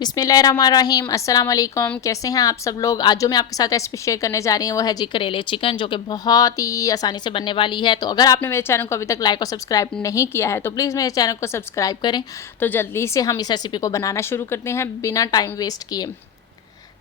बिस्मिल्लाहिर्रहमानिर्रहीम। अस्सलाम वालेकुम। कैसे हैं आप सब लोग। आज जो मैं आपके साथ रेसिपी शेयर करने जा रही हूँ वो है जी करेले चिकन, जो कि बहुत ही आसानी से बनने वाली है। तो अगर आपने मेरे चैनल को अभी तक लाइक और सब्सक्राइब नहीं किया है तो प्लीज़ मेरे चैनल को सब्सक्राइब करें। तो जल्दी से हम इस रेसिपी को बनाना शुरू करते हैं बिना टाइम वेस्ट किए।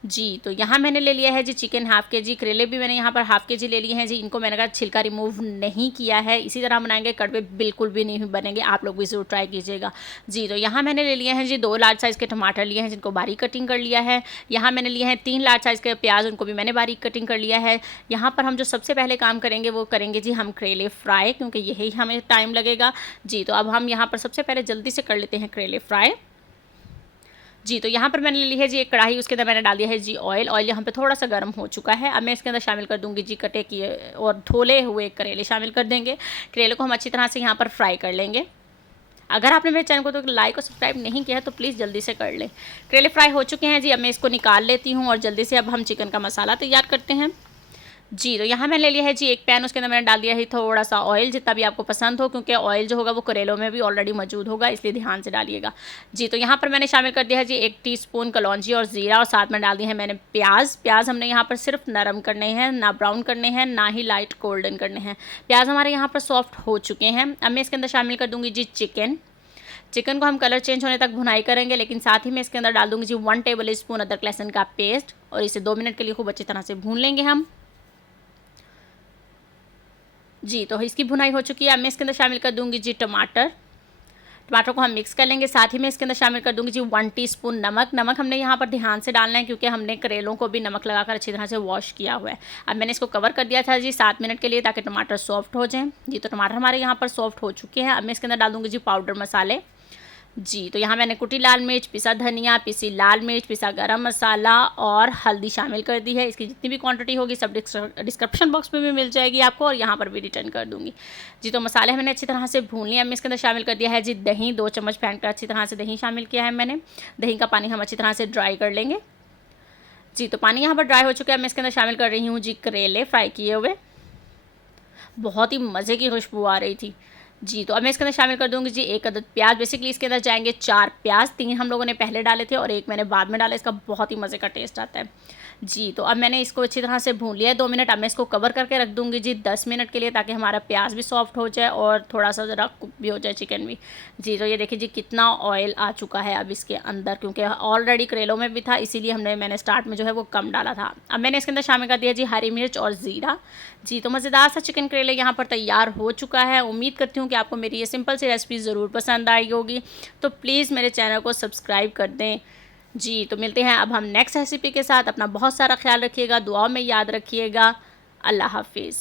जी, तो यहाँ मैंने ले लिया है जी चिकन हाफ़ के जी। करेले भी मैंने यहाँ पर हाफ़ के जी ले लिए हैं जी। इनको मैंने कहा छिलका रिमूव नहीं किया है। इसी तरह बनाएंगे, कड़वे बिल्कुल भी नहीं बनेंगे। आप लोग भी ज़रूर ट्राई कीजिएगा। जी, तो यहाँ मैंने ले लिए हैं जी 2 लार्ज साइज़ के टमाटर लिए हैं, जिनको बारीक कटिंग कर लिया है। यहाँ मैंने लिए हैं 3 लार्ज साइज़ के प्याज, उनको भी मैंने बारीक कटिंग कर लिया है। यहाँ पर हम जो सबसे पहले काम करेंगे वो करेंगे जी हम करेले फ्राई, क्योंकि यही हमें टाइम लगेगा। जी, तो अब हम यहाँ पर सबसे पहले जल्दी से कर लेते हैं करेले फ्राई। जी, तो यहाँ पर मैंने ली है जी एक कढ़ाई, उसके अंदर मैंने डाल दिया है जी ऑयल। ऑयल यहाँ पे थोड़ा सा गर्म हो चुका है। अब मैं इसके अंदर शामिल कर दूँगी जी कटे किए और धोले हुए करेले शामिल कर देंगे। करेले को हम अच्छी तरह से यहाँ पर फ्राई कर लेंगे। अगर आपने मेरे चैनल को तो लाइक और सब्सक्राइब नहीं किया है तो प्लीज़ जल्दी से कर लें। करेले फ्राई हो चुके हैं जी। अब मैं इसको निकाल लेती हूँ और जल्दी से अब हम चिकन का मसाला तैयार करते हैं। जी, तो यहाँ मैंने ले लिया है जी एक पैन, उसके अंदर मैंने डाल दिया है थोड़ा सा ऑयल, जितना भी आपको पसंद हो, क्योंकि ऑयल जो होगा वो करेलों में भी ऑलरेडी मौजूद होगा, इसलिए ध्यान से डालिएगा। जी, तो यहाँ पर मैंने शामिल कर दिया है जी 1 टीस्पून कलौंजी और ज़ीरा, और साथ में डाल दिए हैं मैंने प्याज। प्याज हमने यहाँ पर सिर्फ नरम करने हैं, ना ब्राउन करने हैं, ना ही लाइट गोल्डन करने हैं। प्याज हमारे यहाँ पर सॉफ्ट हो चुके हैं। अब मैं इसके अंदर शामिल कर दूँगी जी चिकन। चिकन को हम कलर चेंज होने तक भुनाई करेंगे, लेकिन साथ ही में इसके अंदर डाल दूँगी जी 1 टेबल स्पून अदरक लहसुन का पेस्ट, और इसे 2 मिनट के लिए खूब अच्छी तरह से भून लेंगे हम। जी, तो इसकी भुनाई हो चुकी है। अब मैं इसके अंदर शामिल कर दूँगी जी टमाटर। टमाटर को हम मिक्स कर लेंगे। साथ ही में इसके अंदर शामिल कर दूँगी जी 1 टीस्पून नमक। नमक हमने यहाँ पर ध्यान से डालना है, क्योंकि हमने करेलों को भी नमक लगाकर अच्छी तरह से वॉश किया हुआ है। अब मैंने इसको कवर कर दिया था जी 7 मिनट के लिए, ताकि टमाटर सॉफ्ट हो जाएँ। जी, तो टमाटर हमारे यहाँ पर सॉफ्ट हो चुके हैं। अब मैं इसके अंदर डाल दूँगी जी पाउडर मसाले। जी, तो यहाँ मैंने कुटी लाल मिर्च, पिसा धनिया, पिसी लाल मिर्च, पिसा गरम मसाला और हल्दी शामिल कर दी है। इसकी जितनी भी क्वांटिटी होगी सब डिस्क्रिप्शन बॉक्स में भी मिल जाएगी आपको, और यहाँ पर भी रिटर्न कर दूँगी। जी, तो मसाले मैंने अच्छी तरह से भून लिया। मैं इसके अंदर शामिल कर दिया है जी दही। 2 चम्मच फेंट कर अच्छी तरह से दही शामिल किया है मैंने। दही का पानी हम अच्छी तरह से ड्राई कर लेंगे। जी, तो पानी यहाँ पर ड्राई हो चुका है। मैं इसके अंदर शामिल कर रही हूँ जी करेले फ्राई किए हुए। बहुत ही मज़े की खुशबू आ रही थी। जी, तो अब मैं इसके अंदर शामिल कर दूँगी जी 1 अदद प्याज। बेसिकली इसके अंदर जाएँगे 4 प्याज, 3 हम लोगों ने पहले डाले थे और 1 मैंने बाद में डाला। इसका बहुत ही मज़े का टेस्ट आता है। जी, तो अब मैंने इसको अच्छी तरह से भून लिया है 2 मिनट। अब मैं इसको कवर करके रख दूँगी जी 10 मिनट के लिए, ताकि हमारा प्याज भी सॉफ्ट हो जाए और थोड़ा-सा ज़रा कुक भी हो जाए चिकन भी। जी, तो ये देखिए जी कितना ऑयल आ चुका है अब इसके अंदर, क्योंकि ऑलरेडी करेलों में भी था, इसीलिए मैंने स्टार्ट में जो है वो कम डाला था। अब मैंने इसके अंदर शामिल कर दिया जी हरी मिर्च और ज़ीरा। जी, तो मज़ेदार सा चिकन करेले यहाँ पर तैयार हो चुका है। उम्मीद करती हूँ कि आपको मेरी ये सिंपल सी रेसिपी ज़रूर पसंद आई होगी। तो प्लीज़ मेरे चैनल को सब्सक्राइब कर दें। जी, तो मिलते हैं अब हम नेक्स्ट रेसिपी के साथ। अपना बहुत सारा ख्याल रखिएगा, दुआओं में याद रखिएगा। अल्लाह हाफ़िज़।